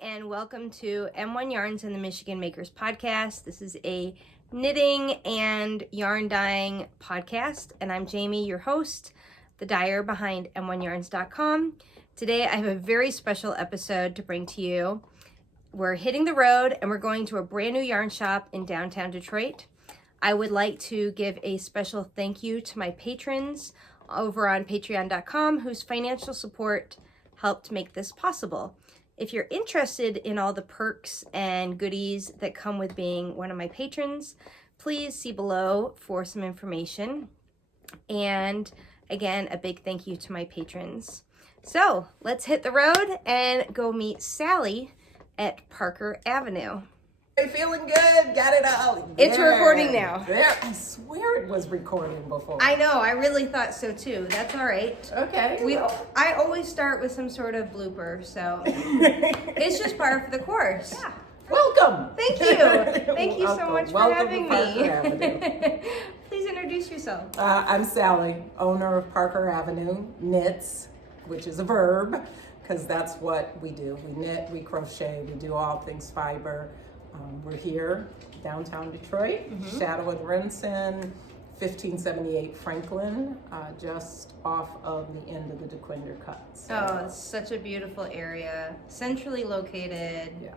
and welcome to M1 Yarns and the Michigan Makers Podcast. This is a knitting and yarn dyeing podcast, and I'm Jamie, your host, the dyer behind m1yarns.com. Today I have a very special episode to bring to you. We're hitting the road and we're going to a brand new yarn shop in downtown Detroit. I would like to give a special thank you to my patrons over on patreon.com whose financial support helped make this possible. If you're interested in all the perks and goodies that come with being one of my patrons, please see below for some information. And again, a big thank you to my patrons. So let's hit the road and go meet Sally at Parker Avenue. Feeling good, got it all. It's recording now. Yeah, I swear it was recording before. I know, I really thought so too. That's all right. Okay. I always start with some sort of blooper, so it's just part of the course. Yeah. Welcome. Thank you. Thank you so much for having me. Please introduce yourself. I'm Sally, owner of Parker Avenue Knits, which is a verb, because that's what we do. We knit, we crochet, we do all things fiber. We're here, downtown Detroit, Shadow and Rinson, 1578 Franklin, just off of the end of the DeQuinder cut. So, oh, it's such a beautiful area, centrally located. Yeah.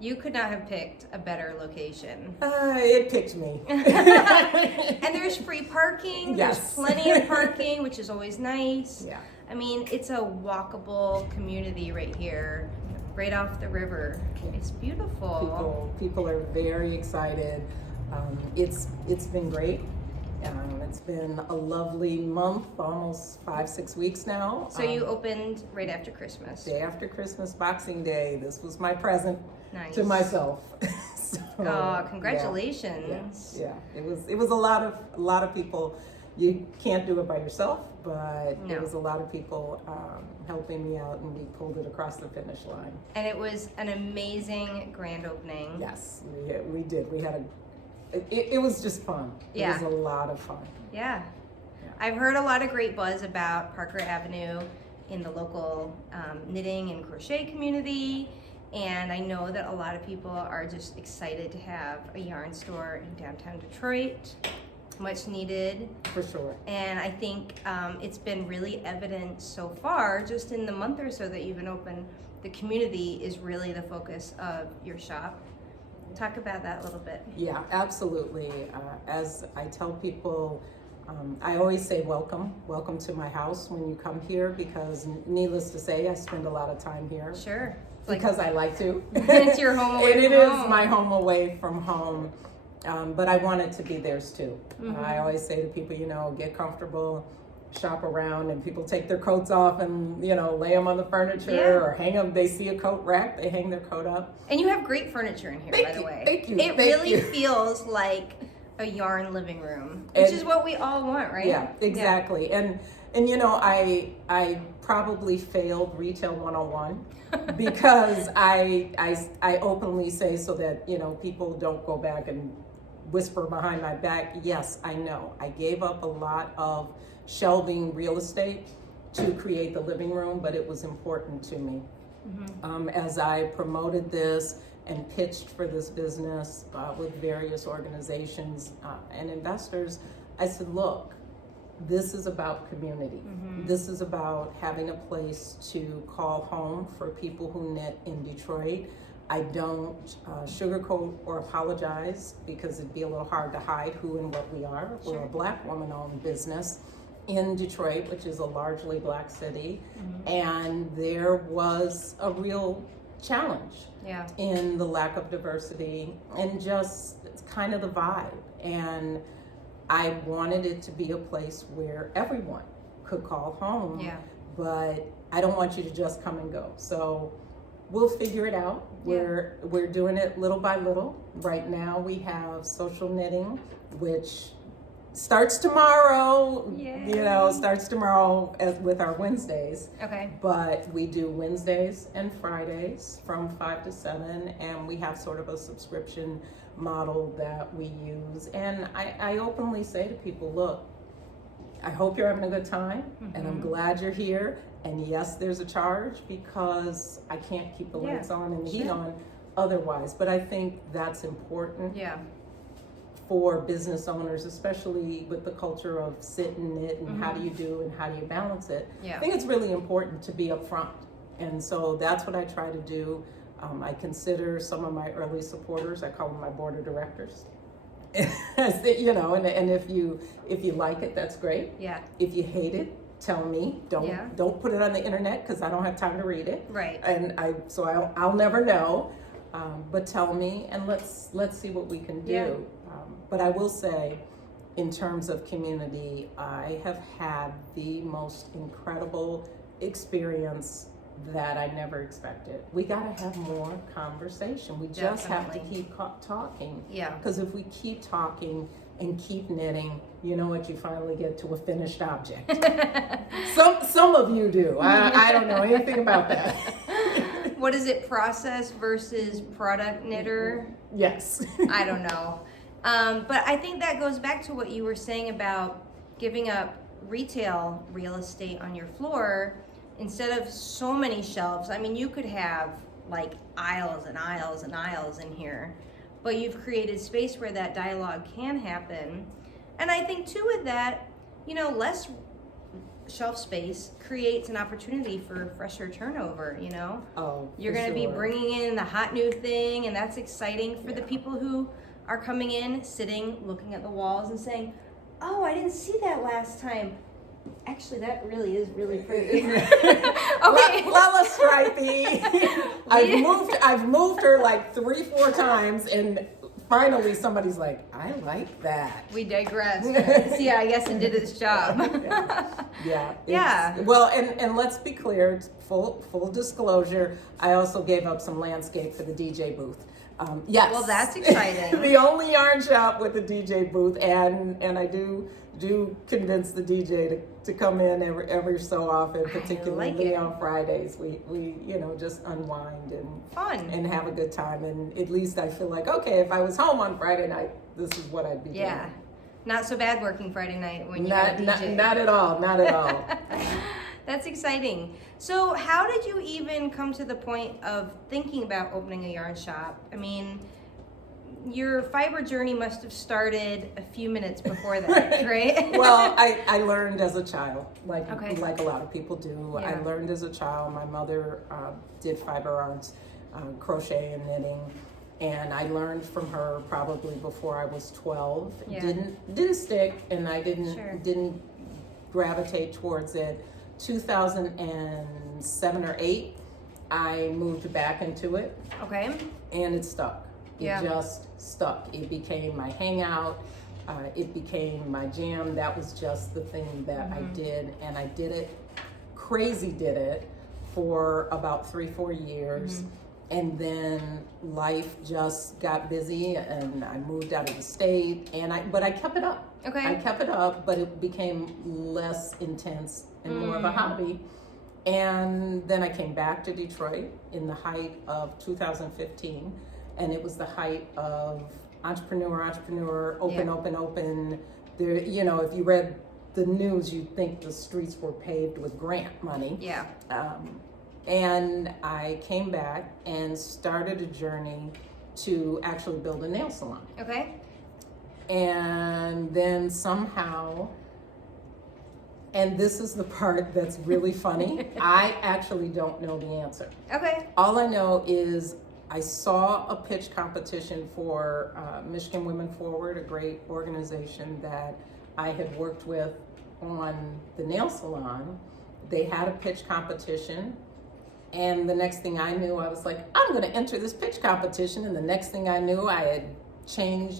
You could not have picked a better location. It picked me. And there's free parking. Yes. There's plenty of parking, which is always nice. Yeah. I mean, it's a walkable community right here, right off the river. It's beautiful. People are very excited. It's been great. It's been a lovely month, almost 5-6 weeks now. So you opened right after Christmas. Day after Christmas, Boxing Day. This was my present to myself. So, oh, congratulations! Yeah. It was a lot of people. You can't do it by yourself, but No. There was a lot of people helping me out, and we pulled it across the finish line. And it was an amazing grand opening. Yes, we did. We had it was just fun. Yeah. It was a lot of fun. Yeah. I've heard a lot of great buzz about Parker Avenue in the local knitting and crochet community. And I know that a lot of people are just excited to have a yarn store in downtown Detroit. Much needed. For sure. And I think it's been really evident so far, just in the month or so that you've been open, the community is really the focus of your shop. Talk about that a little bit. Yeah, absolutely. As I tell people, I always say welcome to my house when you come here, because needless to say, I spend a lot of time here. Sure. Because I like to. It's your home away and from it home. is my home away from home. But I want it to be theirs too. I always say to people, get comfortable, shop around, and people take their coats off and, lay them on the furniture or hang them. They see a coat rack, they hang their coat up. And you have great furniture in here, by the way. Thank you. It really feels like a yarn living room, which is what we all want, right? Yeah, exactly. Yeah. And I probably failed Retail 101 because I openly say so that, people don't go back and whisper behind my back. Yes, I know. I gave up a lot of shelving real estate to create the living room, but it was important to me. As I promoted this and pitched for this business with various organizations and investors, I said, look, this is about community. This is about having a place to call home for people who knit in Detroit. I don't sugarcoat or apologize, because it'd be a little hard to hide who and what we are. Sure. We're a Black woman-owned business in Detroit, which is a largely Black city, and there was a real challenge in the lack of diversity and just kind of the vibe. And I wanted it to be a place where everyone could call home, but I don't want you to just come and go. So we'll figure it out. We're doing it little by little. Right now we have social knitting, which starts tomorrow. Starts tomorrow with our Wednesdays. Okay. But we do Wednesdays and Fridays from 5 to 7, and we have sort of a subscription model that we use. And I openly say to people, look, I hope you're having a good time, and I'm glad you're here. And yes, there's a charge because I can't keep the lights on and the heat on otherwise. But I think that's important for business owners, especially with the culture of sit and knit and how do you do and how do you balance it. I think it's really important to be upfront. And so that's what I try to do. I consider some of my early supporters, I call them my board of directors. You know, and if you like it, that's great. If you hate it, tell me. Don't put it on the internet because I don't have time to read it. And I'll never know. But tell me, and let's see what we can do. But I will say, in terms of community, I have had the most incredible experience that I never expected. We got to have more conversation. We just have to keep talking. Because if we keep talking and keep knitting, you know what? You finally get to a finished object. Some of you do. I don't know anything about that. What is it? Process versus product knitter? Yes. I don't know. But I think that goes back to what you were saying about giving up retail real estate on your floor. Instead of so many shelves, I mean, you could have like aisles and aisles and aisles in here, but you've created space where that dialogue can happen. And I think too with that, you know, less shelf space creates an opportunity for fresher turnover, you know? You're going to be bringing in the hot new thing, and that's exciting for the people who are coming in, sitting, looking at the walls and saying, oh, I didn't see that last time. Actually, that really is really pretty. Okay. Lala Stripey. I've moved her like 3-4 times, and finally somebody's like, I like that. We digress. See, I guess it did its job. Well, and let's be clear, full disclosure, I also gave up some landscape for the DJ booth. Yes. Well, that's exciting. The only yarn shop with a DJ booth, and I do convince the DJ to come in every so often, particularly on Fridays. We just unwind and fun and have a good time. And at least I feel like, okay, if I was home on Friday night, this is what I'd be doing. Not so bad working Friday night when you got a DJ. Not at all. That's exciting. So how did you even come to the point of thinking about opening a yarn shop? I mean, your fiber journey must have started a few minutes before that, right? Well, I learned as a child, like a lot of people do. I learned as a child. My mother did fiber arts, crochet and knitting, and I learned from her probably before I was 12. Didn't stick, and I didn't gravitate towards it. 2007 or 8, I moved back into it. And it stuck. It just stuck. It became my hangout. It became my jam. That was just the thing that I did. And I did it for about 3-4 years. And then life just got busy and I moved out of the state. But I kept it up. I kept it up, but it became less intense and more of a hobby. And then I came back to Detroit in the height of 2015. And it was the height of entrepreneur, open. There, you know, if you read the news, you'd think the streets were paved with grant money. And I came back and started a journey to actually build a nail salon. And then somehow, and this is the part that's really funny, I actually don't know the answer. All I know is I saw a pitch competition for Michigan Women Forward, a great organization that I had worked with on the nail salon. They had a pitch competition, and the next thing I knew, I was like, I'm going to enter this pitch competition. And the next thing I knew, I had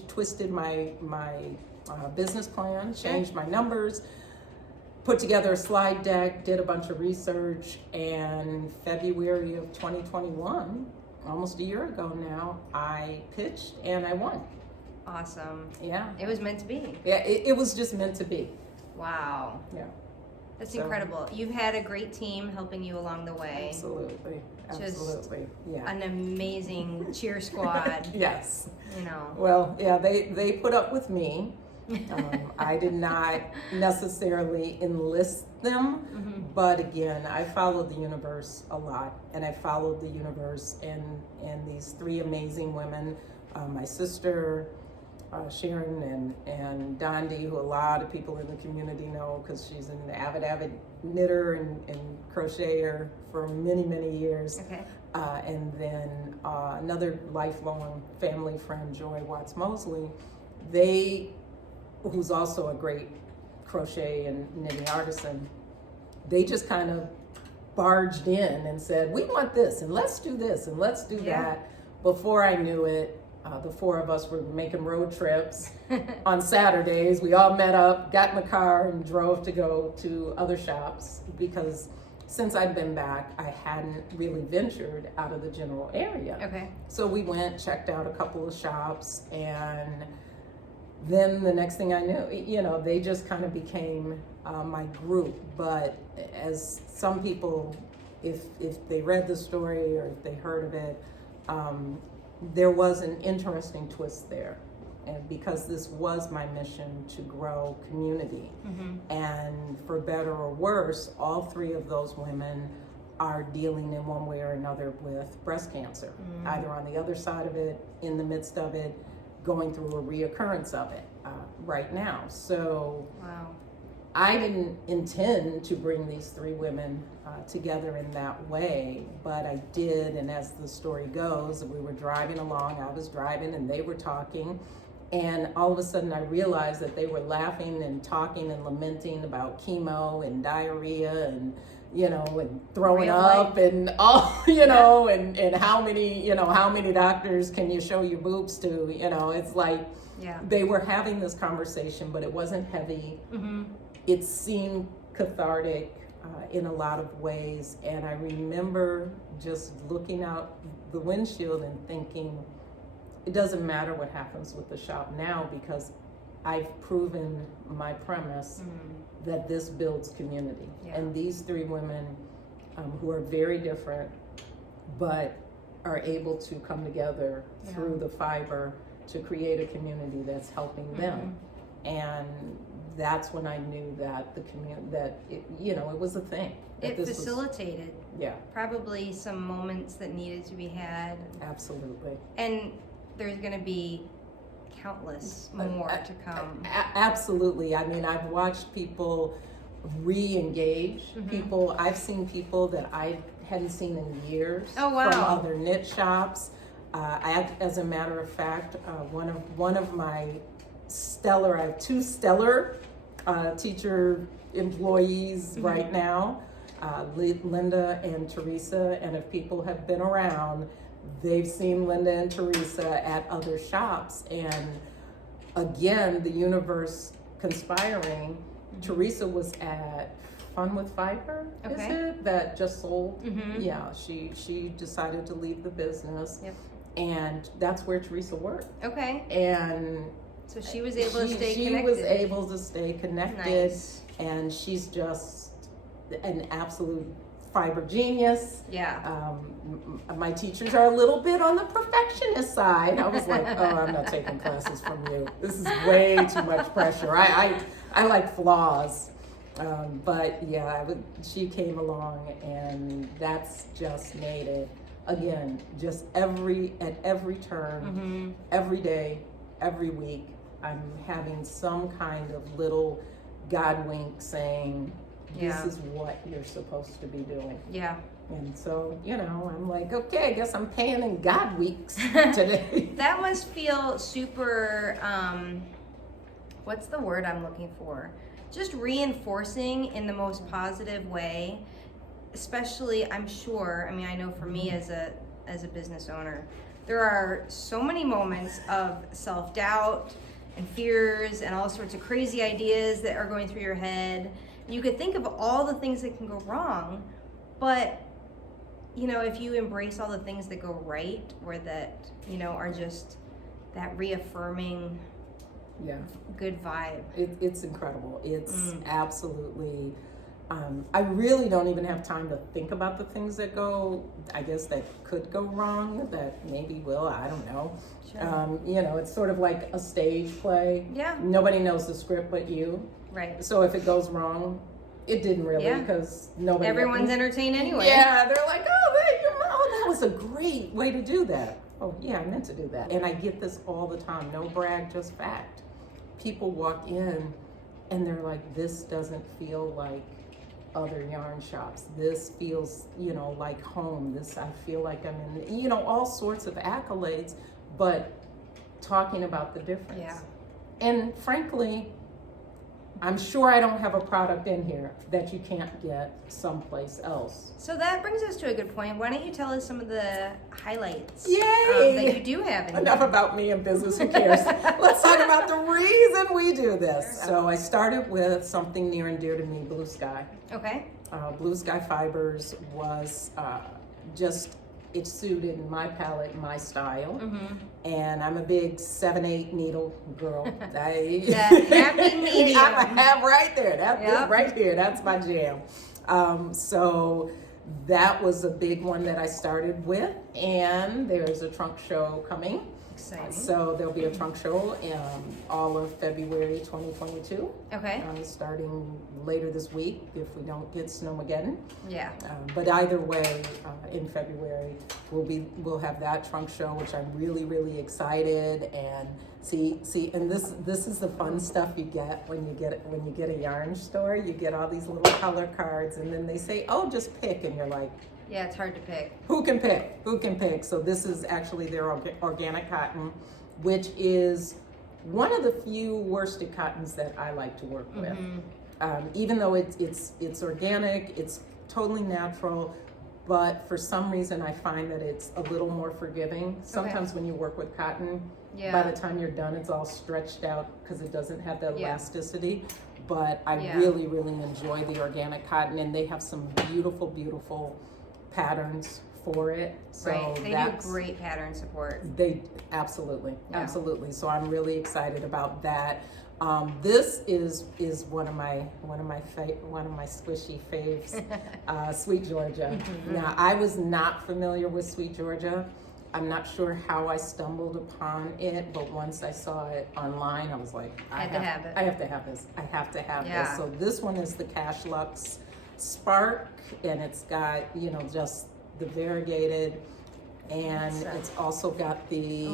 twisted my business plan, changed my numbers, put together a slide deck, did a bunch of research, and February of 2021, almost a year ago now, I pitched and I won. Awesome. Yeah. It was meant to be. Yeah, it was just meant to be. Wow. Yeah. That's incredible. You've had a great team helping you along the way. Absolutely. Yeah. An amazing cheer squad. Yes. You know. Well, yeah, they put up with me, I did not necessarily enlist them, but again, I followed the universe a lot, and I followed the universe and these three amazing women, my sister, Sharon and Dondi, who a lot of people in the community know because she's an avid knitter and crocheter for many years. Okay. And then another lifelong family friend, Joy Watts Mosley, who's also a great crochet and knitting artisan, they just kind of barged in and said, we want this, and let's do this, and let's do that. Before I knew it, the four of us were making road trips on Saturdays. We all met up, got in the car, and drove to go to other shops because since I'd been back, I hadn't really ventured out of the general area. Okay. So we went, checked out a couple of shops, and then the next thing I knew, they just kind of became my group. But as some people, if they read the story or if they heard of it, there was an interesting twist there. And because this was my mission to grow community. And for better or worse, all three of those women are dealing in one way or another with breast cancer, either on the other side of it, in the midst of it, going through a reoccurrence of it right now. So I didn't intend to bring these three women together in that way, but I did. And as the story goes, we were driving along, I was driving and they were talking. And all of a sudden I realized that they were laughing and talking and lamenting about chemo and diarrhea and, and throwing up and all, and how many doctors can you show your boobs to? It's like they were having this conversation, but it wasn't heavy. It seemed cathartic in a lot of ways. And I remember just looking out the windshield and thinking, it doesn't matter what happens with the shop now because I've proven my premise that this builds community. And these three women who are very different but are able to come together through the fiber to create a community that's helping them. And that's when I knew that the community, that it was a thing. It facilitated probably some moments that needed to be had. Absolutely. And there's going to be countless more to come. Absolutely. I mean, I've watched people re-engage. I've seen people that I hadn't seen in years from other knit shops. As a matter of fact, one of my I have two stellar teacher employees right now, Linda and Teresa, and if people have been around, they've seen Linda and Teresa at other shops. And again, the universe conspiring. Teresa was at Fun with Fiber, is it? That just sold. Yeah, she decided to leave the business. And that's where Teresa worked. And so she was able to stay connected. She was able to stay connected. Nice. And she's just an absolute fiber genius. My teachers are a little bit on the perfectionist side. I was like, oh, I'm not taking classes from you. This is way too much pressure. I like flaws. But she came along, and that's just made it, again, just at every turn, every day, every week, I'm having some kind of little God wink saying, this is what you're supposed to be doing. And so, I'm like, okay, I guess I'm paying in God weeks today. That must feel super, what's the word I'm looking for? Just reinforcing in the most positive way, especially, I'm sure, I know for me as a business owner, there are so many moments of self-doubt and fears and all sorts of crazy ideas that are going through your head. You could think of all the things that can go wrong, but if you embrace all the things that go right, or that are just that reaffirming good vibe, it's incredible. It's absolutely I really don't even have time to think about the things that could go wrong, that maybe will, I don't know. Sure. It's sort of like a stage play. Yeah. Nobody knows the script but you. Right. So if it goes wrong, it didn't really, Yeah. because nobody. Everyone's entertained anyway. Yeah, they're like, that was a great way to do that. Oh yeah, I meant to do that. And I get this all the time, no brag, just fact. People walk in and they're like, this doesn't feel like other yarn shops. This feels, like home. I feel like I'm in, all sorts of accolades, but talking about the difference. Yeah. And frankly, I'm sure I don't have a product in here that you can't get someplace else. So that brings us to a good point. Why don't you tell us some of the highlights Yay! that you do have in Enough here. about me and business, who cares? Let's talk about the reason we do this. So I started with something near and dear to me, Blue Sky. Okay. Blue Sky Fibers was it suited my palette, my style. Mm-hmm. And I'm a big 7/8 needle girl. The happy medium. I'm right there. Yep. Right here. That's my jam. So that was a big one that I started with. And there's a trunk show coming. Exciting. So there'll be a trunk show in all of February 2022. Okay. Starting later this week if we don't get Snowmageddon. Yeah. But either way, in February we'll have that trunk show, which I'm really, really excited. And see, and this is the fun stuff you get when you get a yarn store. You get all these little color cards, and then they say, "Oh, just pick," and you're like, Yeah, it's hard to pick. Who can pick? So this is actually their organic cotton, which is one of the few worsted cottons that I like to work with. Mm-hmm. Even though it's organic, it's totally natural, but for some reason I find that it's a little more forgiving. Sometimes when you work with cotton, by the time you're done, it's all stretched out because it doesn't have the elasticity. But I really, really enjoy the organic cotton, and they have some beautiful, beautiful patterns for it. So They do great pattern support. They absolutely. So I'm really excited about that. This is one of my squishy faves, Sweet Georgia. Mm-hmm. Now I was not familiar with Sweet Georgia. I'm not sure how I stumbled upon it, but once I saw it online, I was like, I have to have this. I have to have this. So this one is the Cash Lux Spark, and it's got just the variegated, and it's also got the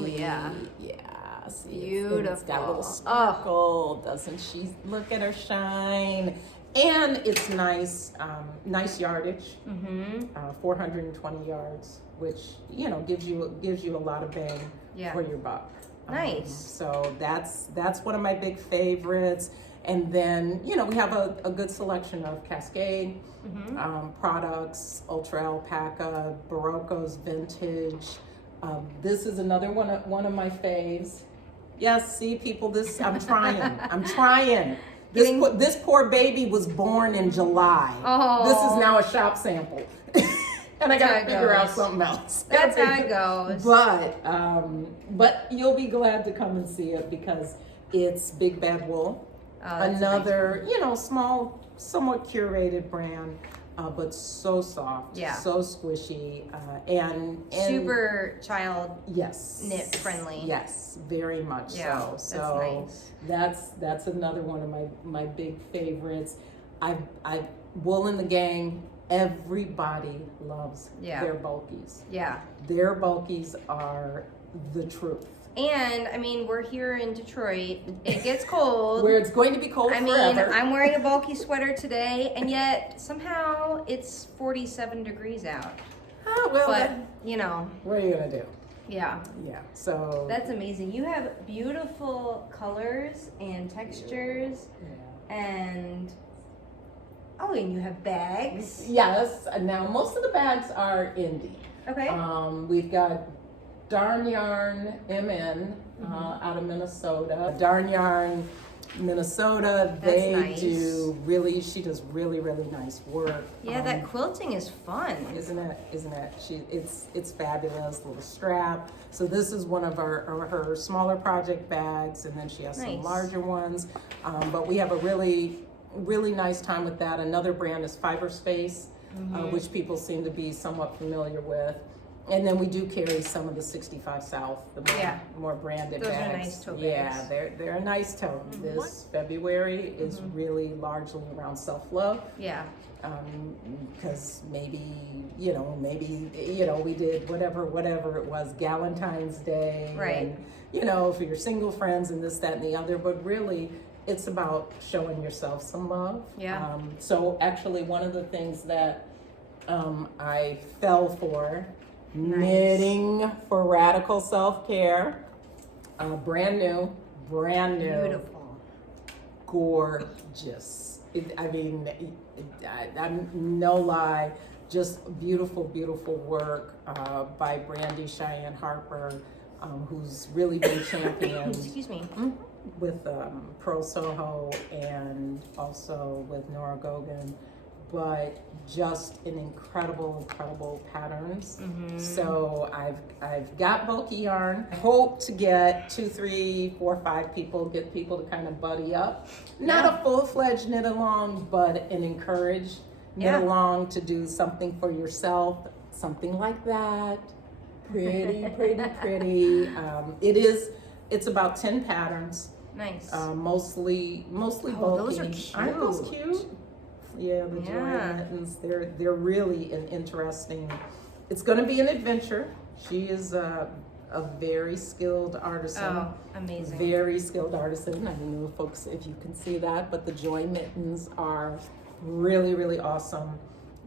see, beautiful. It's got a little sparkle, doesn't she? Look at her shine. And it's nice yardage, 420 yards, which gives you a lot of bang for your buck. Nice. So that's one of my big favorites. And then we have a good selection of Cascade products, Ultra Alpaca, Barocco's Vintage. This is another one of my faves. Yes, see people, I'm trying. This poor baby was born in July. Oh. This is now a shop sample. And I gotta figure out something else. That's how it goes. But you'll be glad to come and see it because it's Big Bad Wool. Another, nice small, somewhat curated brand, but so soft, so squishy, and super child knit friendly. Yes, very much so. So that's another one of my big favorites. I Wool in the Gang. Everybody loves their bulkies. Yeah, their bulkies are the truth. And I mean, we're here in Detroit. It gets cold. Where it's going to be cold forever. I'm wearing a bulky sweater today, and yet somehow it's 47 degrees out. Oh, well, but what are you gonna do? Yeah. So that's amazing. You have beautiful colors and textures, and you have bags. Yes. Now most of the bags are indie. Okay. We've got Darn Yarn MN out of Minnesota. Darn Yarn Minnesota, she does really, really nice work. Yeah, that quilting is fun. Isn't it? It's fabulous, little strap. So this is one of her smaller project bags, and then she has some larger ones. But we have a really really nice time with that. Another brand is Fiber Space, which people seem to be somewhat familiar with. And then we do carry some of the 65 South, the more branded Those bags. are nice tote bags. Yeah, they're a nice tote. This February is really largely around self-love. Yeah. Because maybe we did whatever it was, Galentine's Day. Right. And, for your single friends and this, that, and the other. But really, it's about showing yourself some love. Yeah. So actually, one of the things that I fell for, knitting for radical self-care, brand new, Beautiful. gorgeous. I'm no lie, just beautiful work by Brandy Cheyenne Harper, who's really been championed Excuse me. with Pearl Soho and also with Nora Gogan, but just an incredible patterns. So I've got bulky yarn. I hope to get 2, 3, 4, 5 people, get people to kind of buddy up. Not a full-fledged knit along, but an encouraged knit along to do something for yourself, something like that. Pretty. It's about 10 patterns. Nice. Mostly bulky. Those are cute. Aren't those cute? Yeah, the Joy mittens. They're really an interesting. It's going to be an adventure. She is a very skilled artisan. Oh, amazing. Very skilled artisan. I don't know, folks, if you can see that, but the Joy mittens are really awesome.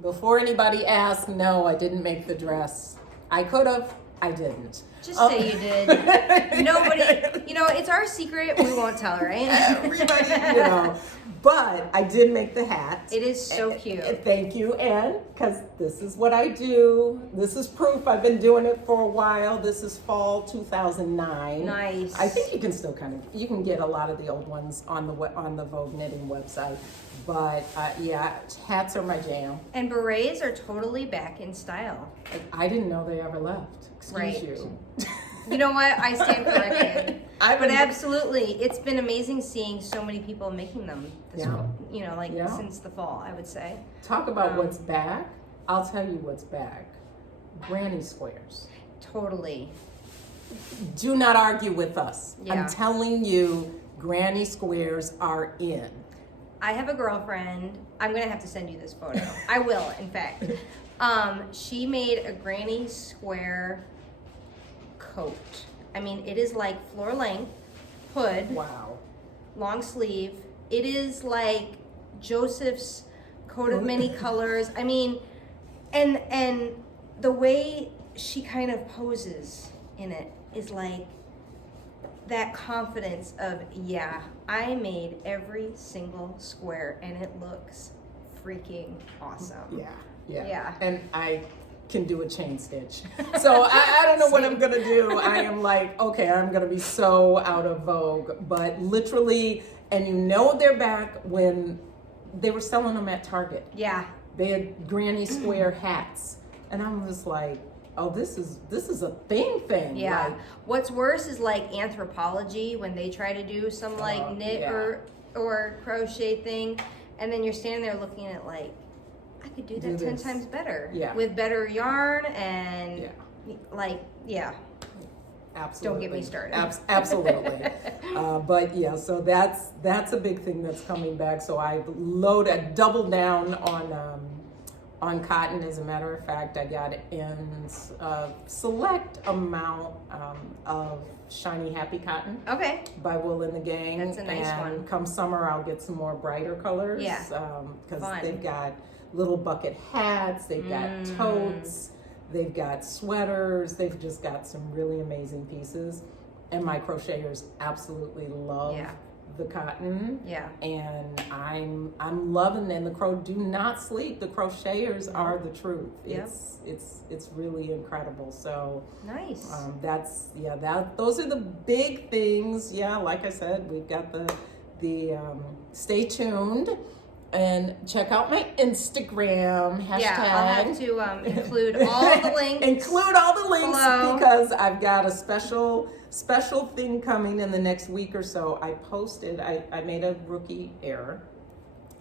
Before anybody asks, no, I didn't make the dress. I could have. I didn't. Just say you did. Nobody, it's our secret. We won't tell her, right? Everybody, But I did make the hat. It is so cute. Thank you, Anne, because this is what I do. This is proof I've been doing it for a while. This is fall 2009. Nice. I think you can still you can get a lot of the old ones on the Vogue Knitting website. But hats are my jam. And berets are totally back in style. I didn't know they ever left. Excuse you. You know what? I stand corrected. But absolutely, it's been amazing seeing so many people making them this fall, since the fall, I would say. Talk about what's back. I'll tell you what's back. Granny squares. Totally. Do not argue with us. Yeah. I'm telling you, granny squares are in. I have a girlfriend. I'm going to have to send you this photo. I will, in fact. She made a granny square coat. I mean, it is like floor length, hood. Wow. Long sleeve. It is like Joseph's coat of many colors. I mean, and the way she kind of poses in it is like that confidence of, I made every single square and it looks freaking awesome. Yeah. And I can do a chain stitch. So I don't know what I'm gonna do. I am like, okay, I'm gonna be so out of vogue. But literally, and they're back when they were selling them at Target. Yeah. They had granny square hats. And I'm just like, oh, this is a thing. Yeah. Like, what's worse is like Anthropologie when they try to do some like knit or crochet thing, and then you're standing there looking at like, I could do that 10 times better. Yeah. With better yarn and Absolutely. Don't get me started. Absolutely. But so that's a big thing that's coming back. So I doubled down on cotton. As a matter of fact, I got in a select amount of shiny happy cotton. Okay. By Wool and the Gang. That's a nice one. Come summer, I'll get some more brighter colors. Yeah. Because they've got little bucket hats, they've got totes, they've got sweaters, they've just got some really amazing pieces. And my crocheters absolutely love the cotton. Yeah. And I'm loving them. Do not sleep. The crocheters are the truth. It's really incredible. So nice. Those are the big things. Yeah, like I said, we've got the stay tuned. And check out my Instagram hashtag. Yeah, I'll have to include all the links. Include all the links below. Because I've got a special thing coming in the next week or so. I made a rookie error.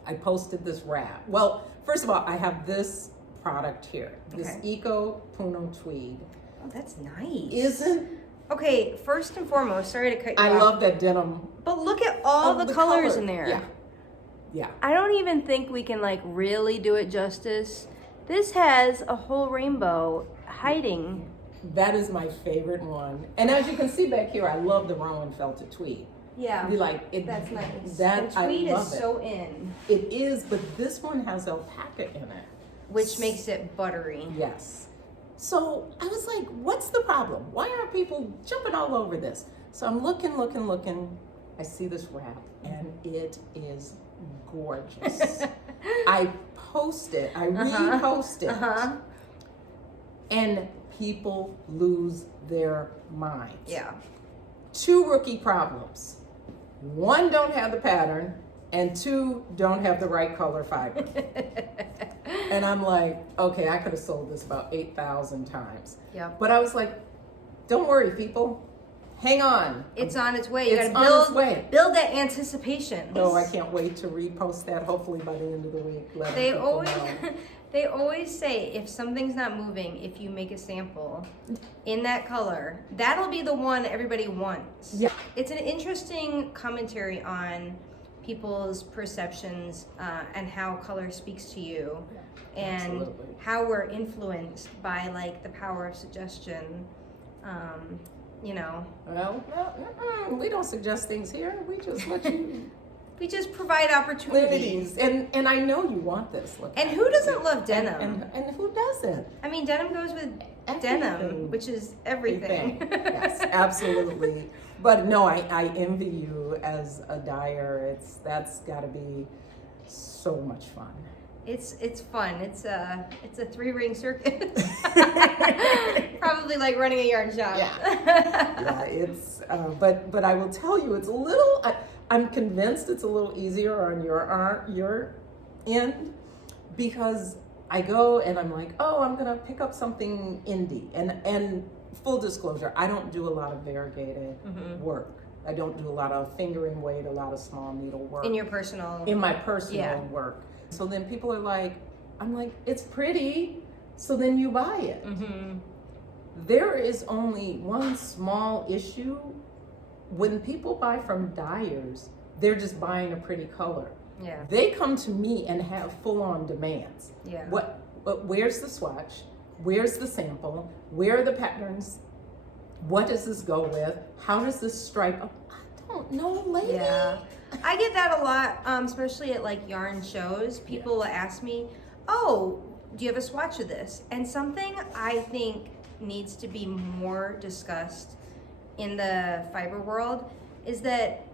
I posted this wrap. Well, first of all, I have this product here, this Eco Puno tweed. Oh, that's nice. Isn't? Okay, first and foremost, sorry to cut you off. I love that denim. But look at all the colors in there. Yeah. Yeah. I don't even think we can like really do it justice. This has a whole rainbow hiding. That is my favorite one. And as you can see back here, I love the Rowan felted tweed. Yeah. You like it. That's nice. That the tweed I love is it. so in. It is, but this one has alpaca in it. Which makes it buttery. Yes. So I was like, what's the problem? Why aren't people jumping all over this? So I'm looking. I see this wrap and it is gorgeous. I post it, I repost it, and people lose their minds. Yeah. 2 rookie problems. 1, don't have the pattern, and 2, don't have the right color fiber. And I'm like, okay, I could have sold this about 8,000 times. Yeah. But I was like, don't worry, people. Hang on. It's on its way. You It's gotta on its way. build that anticipation. Oh, I can't wait to repost that hopefully by the end of the week. They always they always say if something's not moving, if you make a sample in that color, that'll be the one everybody wants. Yeah. It's an interesting commentary on people's perceptions and how color speaks to you, and Absolutely. how we're influenced by like the power of suggestion. You know, Well, no, we don't suggest things here. We just let you we just provide opportunities. and I know you want this. Look And at who it. doesn't love denim? And who doesn't? I mean, denim goes with denim, Everything. which is everything. Yes, absolutely. But no, I envy you as a dyer. That's got to be so much fun. It's fun. It's a 3-ring circuit. Probably like running a yarn shop. Yeah, it's. But I will tell you, it's a little. I'm convinced it's a little easier on your end, because I go and I'm like, oh, I'm gonna pick up something indie, and full disclosure, I don't do a lot of variegated work. I don't do a lot of fingering weight, a lot of small needle work. In my personal work. So then people are like, I'm like, it's pretty, so then you buy it. There is only one small issue. When people buy from dyers, they're just buying a pretty color. Yeah. They come to me and have full-on demands. Yeah. Where's the swatch? Where's the sample? Where are the patterns? What does this go with? How does this stripe? I don't know, lady. Yeah. I get that a lot, especially at like yarn shows. People will ask me, oh, do you have a swatch of this? And something I think needs to be more discussed in the fiber world is that,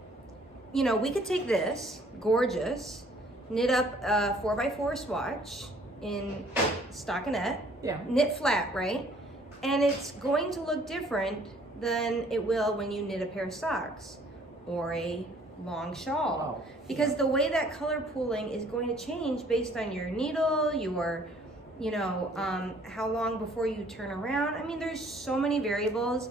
you know, we could take this, gorgeous, knit up a 4x4 swatch in stockinette, knit flat, right? And it's going to look different than it will when you knit a pair of socks or a long shawl, because the way that color pooling is going to change based on your needle, your, you know, how long before you turn around. I mean, there's so many variables.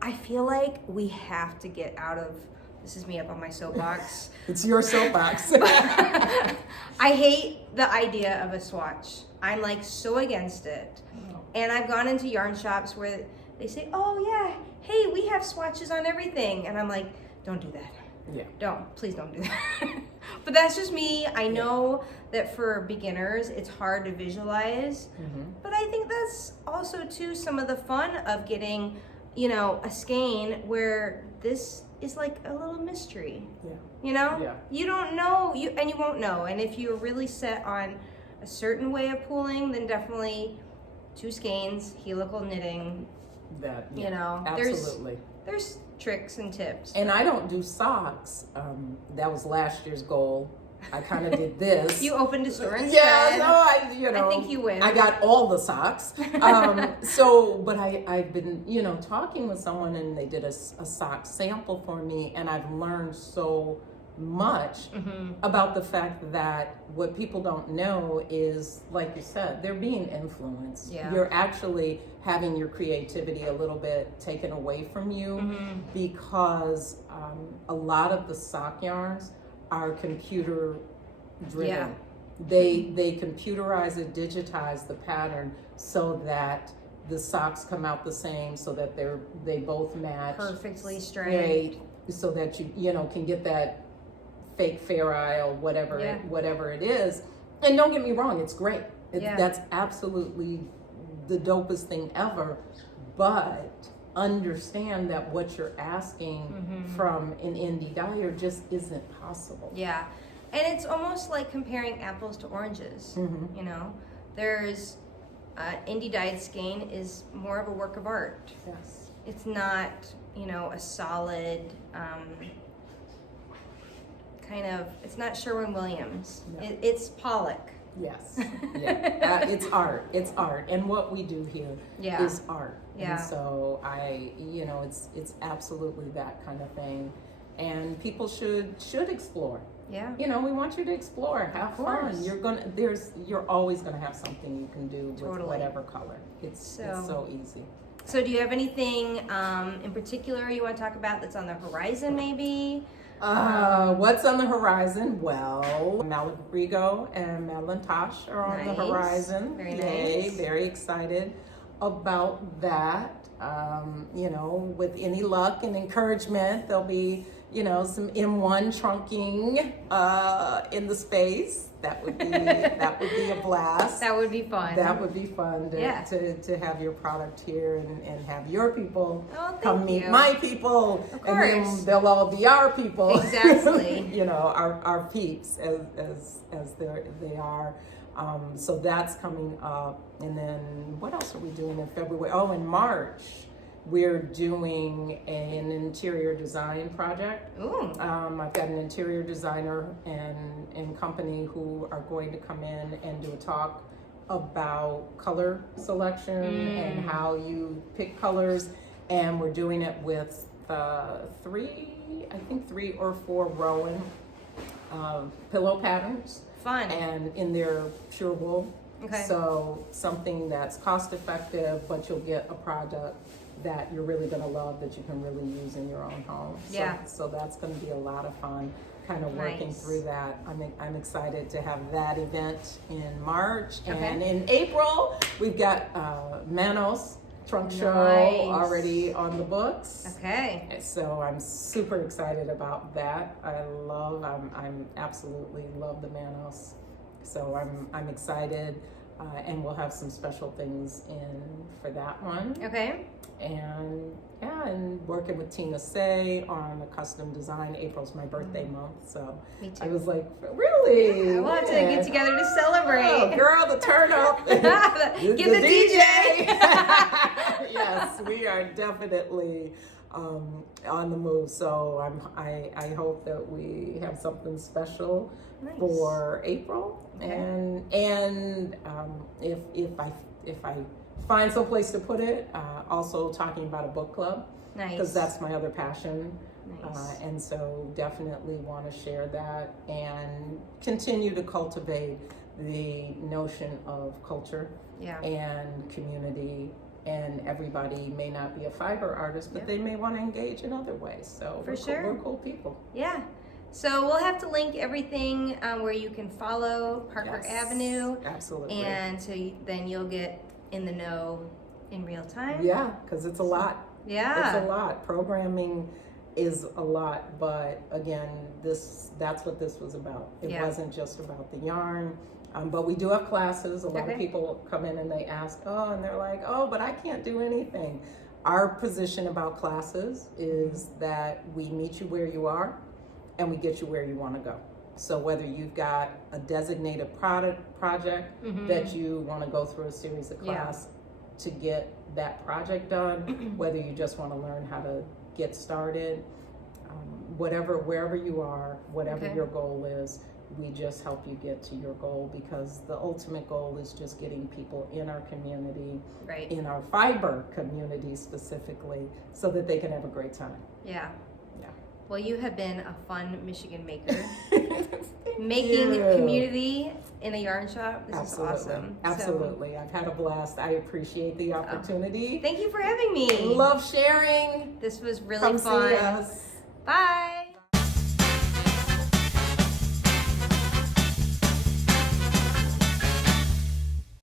I feel like we have to get out of, this is me up on my soapbox. It's your soapbox. I hate the idea of a swatch. I'm like so against it. And I've gone into yarn shops where they say, oh yeah, hey, we have swatches on everything. And I'm like, don't do that. Please don't do that. But that's just me. I know that for beginners, it's hard to visualize. But I think that's also too some of the fun of getting, you know, a skein where this is like a little mystery. You know? You don't know, you won't know. And if you're really set on a certain way of pooling, then definitely 2 skeins, helical knitting. You know, absolutely. There's tricks and tips. And I don't do socks. That was last year's goal. I kind of did this. You opened a store instead. Yeah, no, I think you win. I got all the socks. But I've been, you know, talking with someone, and they did a sock sample for me, and I've learned so much about the fact that what people don't know is, like you said, they're being influenced. You're actually having your creativity a little bit taken away from you, because a lot of the sock yarns are computer driven. Yeah. They computerize it, digitize the pattern so that the socks come out the same, so that they both match perfectly straight, so that you know can get that fake Fair Isle, whatever it is. And don't get me wrong, it's great. That's absolutely the dopest thing ever. But understand that what you're asking from an indie dyer just isn't possible. Yeah. And it's almost like comparing apples to oranges. You know, there's indie dyed skein is more of a work of art. Yes. It's not, you know, a solid kind of. It's not Sherwin-Williams. No. It's Pollock. Yes. Yeah. It's art. It's art, and what we do here is art. Yeah. And so it's absolutely that kind of thing, and people should explore. Yeah. You know, we want you to explore, have fun. You're always gonna have something you can do with whatever color. It's so easy. So do you have anything in particular you want to talk about that's on the horizon maybe? What's on the horizon? Well, Malabrigo and Madeline Tosh are on the horizon. Very Yay, nice. Very excited about that. You know, with any luck and encouragement, there'll be, you know, some M1 trunking in the space. That would be a blast. That would be fun. That would be fun to have your product here and have your people come meet my people. Of course. And then they'll all be our people. Exactly. You know, our peeps as they are. So that's coming up. And then what else are we doing in February? Oh, in March, we're doing an interior design project. Ooh. I've got an interior designer and company who are going to come in and do a talk about color selection and how you pick colors. And we're doing it with 3 or 4 Rowan pillow patterns. Fun. And in their pure wool. Okay. So something that's cost effective, but you'll get a product that you're really going to love, that you can really use in your own home. So that's going to be a lot of fun, kind of working through that. I'm excited to have that event in March. And in April, we've got Manos Trunk Show already on the books. Okay. So I'm super excited about that. I'm absolutely love the Manos. So I'm excited, and we'll have some special things in for that one. Okay. And working with Tina Say on a custom design. April's my birthday month, so Me too. I was like, really? Yeah, we'll have to get together to celebrate. Oh, girl, the turn up. Get the DJ. Yes, we are definitely on the move. So I hope that we have something special for April. Okay. And if I find some place to put it, also talking about a book club. Nice. Because that's my other passion. Nice. And so definitely want to share that and continue to cultivate the notion of culture and community. And everybody may not be a fiber artist, but they may want to engage in other ways. So we're cool people. Yeah. So we'll have to link everything where you can follow Parker Avenue. Absolutely. And so then you'll get in the know in real time. Yeah, because it's a lot. Yeah. It's a lot. Programming is a lot, but again, that's what this was about. It wasn't just about the yarn. But we do have classes. A lot of people come in and they ask, and they're like, but I can't do anything. Our position about classes is that we meet you where you are and we get you where you want to go. So whether you've got a designated project that you want to go through a series of class to get that project done, whether you just want to learn how to get started, wherever you are, whatever your goal is, we just help you get to your goal, because the ultimate goal is just getting people in our community, in our fiber community specifically, so that they can have a great time. Yeah. Yeah. Well, you have been a fun Michigan maker. Making community in a yarn shop. This is awesome. Absolutely. I've had a blast. I appreciate the opportunity. Thank you for having me. Love sharing. This was really Come fun. see us. Bye.